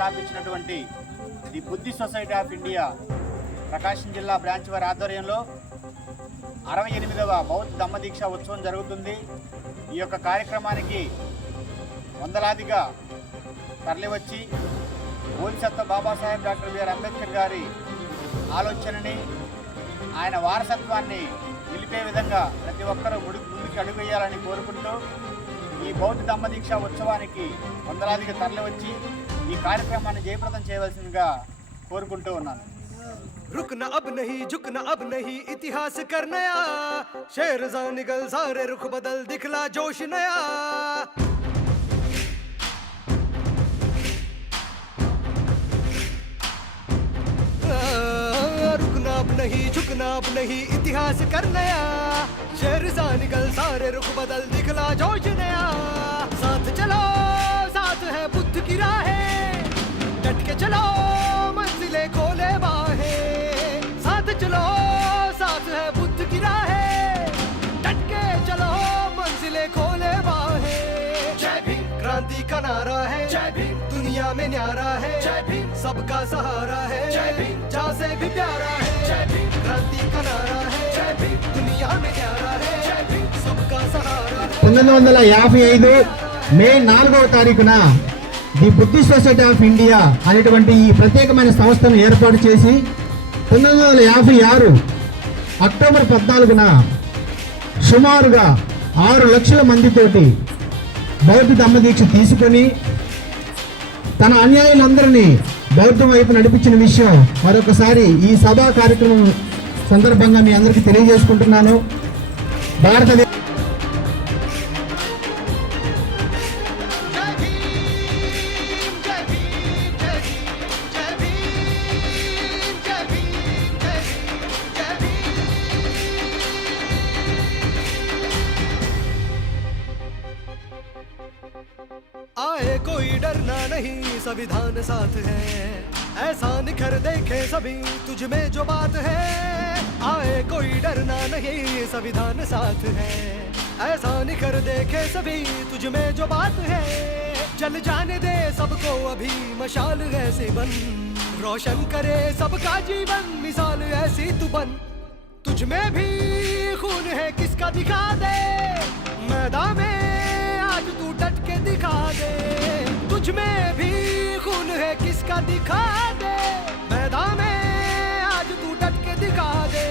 స్థాపించినటువంటి the Buddhist society of India Prakasam జిల్లా branch వారి ఆధ్వర్యంలో 68వ బౌద్ధ ధమ్మదీక్ష ఉత్సవం జరుగుతుంది. ఈ యొక్క కార్యక్రమానికి వందలాదిగా తరలివచ్చి బోధిసత్వ బాబాసాహెబ్ డాక్టర్ బిఆర్ అంబేద్కర్ గారి ఆలోచనని, ఆయన వారసత్వాన్ని నిలిపే విధంగా ప్రతి ఒక్కరూ ముందుకు అడుగు వేయాలని కోరుకుంటూ ఈ బౌద్ధ ధమ్మదీక్ష ఉత్సవానికి వందలాదిగా తరలివచ్చి ఈ కార్యక్రమాన్ని జయప్రదం చేయవలసిందిగా కోరుకుంటూ ఉన్నాను. रुकना अब नहीं झुकना अब नहीं इतिहास कर नया शेर जा निकल सारे रुख बदल दिखला जोश नया रुकना अब नहीं झुकना अब नहीं इतिहास कर नया शेर जा निकल सारे रुख बदल दिखला जोश नया साथ चलो साथ है बुद्ध की राहें डट के चलो मंजिलें खोले बाहें चलो साथ है बुद्ध की राहें डट के चलो मंजिलें खोले बाहें जय भीम क्रांति का नारा है जय भीम दुनिया में न्यारा है जय भीम सबका सहारा है जय भीम जहाँ से भी प्यारा है जय भीम क्रांति का नारा है जय भीम दुनिया में न्यारा है जय भीम सबका सहारा है। 1955 మే 4వ తారీఖున the Buddhist society of India అనేటువంటి ఈ ప్రత్యేకమైన సంస్థను ఏర్పాటు చేసి 1956 అక్టోబర్ 14న సుమారుగా 6 లక్షల మందితోటి బౌద్ధ ధమ్మదీక్ష తీసుకొని తన అనుయాయులందరినీ బౌద్ధం వైపు నడిపించిన విషయం మరొకసారి ఈ సభా కార్యక్రమం సందర్భంగా మీ అందరికీ తెలియజేసుకుంటున్నాను. భారతదేశ आए कोई डरना नहीं संविधान साथ है ऐसा निखर देखे सभी तुझ में जो बात है आए कोई डरना नहीं संविधान साथ है ऐसा निखर देखे सभी तुझ में जो बात है जल जाने दे सबको अभी मशाल ऐसे बन रोशन करे सबका जीवन मिसाल ऐसी तू बन तुझ में भी खून है किसका दिखा दे मैदान में आज तू डट के दिखा दे तुझ में भी खून है किसका दिखा दे मैदान में आज तू डट के दिखा दे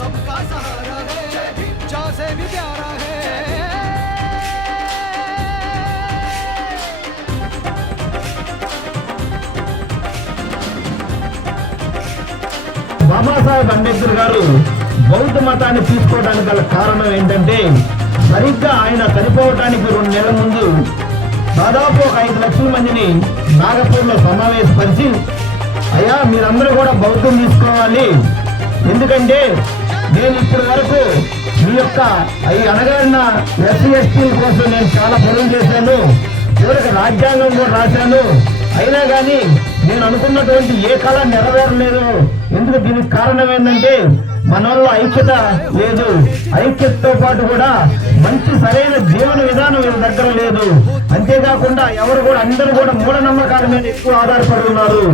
सबका सहारा है जहाँ से भी प्यारा है బాబాసాహెబ్ అంబేద్కర్ గారు బౌద్ధ మతాన్ని తీసుకోవడానికి గల కారణం ఏంటంటే సరిగ్గా ఆయన చనిపోవడానికి 2 నెలల ముందు దాదాపు 5 లక్షల మందిని నాగపూర్లో సమావేశపరిచి అయ్యా మీరందరూ కూడా బౌద్ధం తీసుకోవాలి, ఎందుకంటే నేను ఇప్పటి వరకు మీ యొక్క ఈ అణగారిన ఎస్సీ ఎస్టీల కోసం నేను చాలా పనులు చేశాను, చివరికి రాజ్యాంగం కూడా రాశాను, అయినా కానీ నేను అనుకున్నటువంటి ఏ కళ నెరవేరలేదు. ఎందుకు దీనికి కారణం ఏంటంటే మనలో ఐక్యత లేదు, ఐక్యతతో పాటు కూడా మంచి సరైన జీవన విధానం వీళ్ళ దగ్గర లేదు. అంతేకాకుండా ఎవరు కూడా అందరూ కూడా మూఢనమ్మకాల మీద ఎక్కువ ఆధారపడి ఉన్నారు.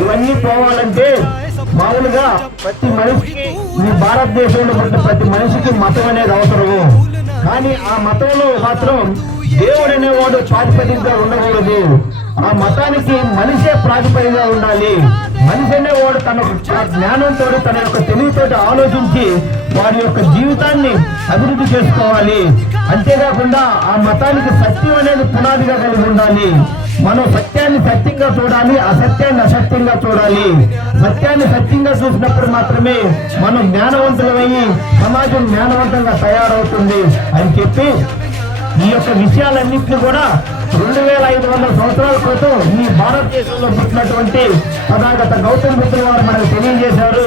ఇవన్నీ పోవాలంటే మామూలుగా ప్రతి మనిషికి ఈ భారతదేశంలో పుట్టిన ప్రతి మనిషికి మతం అనేది అవసరము. కానీ ఆ మతంలో మాత్రం దేవుడు అనేవాడు ప్రాతిపదికగా ఉండకూడదు. ఆ మతానికి మనిషే ప్రాతిపదికగా ఉండాలి. మనిషి అనేవాడు తన జ్ఞానంతో తన యొక్క తెలివితో ఆలోచించి వారి యొక్క జీవితాన్ని అభివృద్ధి చేసుకోవాలి. అంతేకాకుండా ఆ మతానికి సత్యం అనేది పునాదిగా కలిగి ఉండాలి. మనం సత్యాన్ని సత్యంగా చూడాలి, అసత్యాన్ని అసత్యంగా చూడాలి. సత్యాన్ని సత్యంగా చూసినప్పుడు మాత్రమే మనం జ్ఞానవంతులమయ్యి సమాజం జ్ఞానవంతంగా తయారవుతుంది అని చెప్పి ఈ యొక్క విషయాలన్నింటినీ కూడా 2500 సంవత్సరాల క్రితం ఈ భారతదేశంలో పుట్టినటువంటి తథాగత గౌతమ బుద్ధుల వారు మనకు తెలియజేశారు.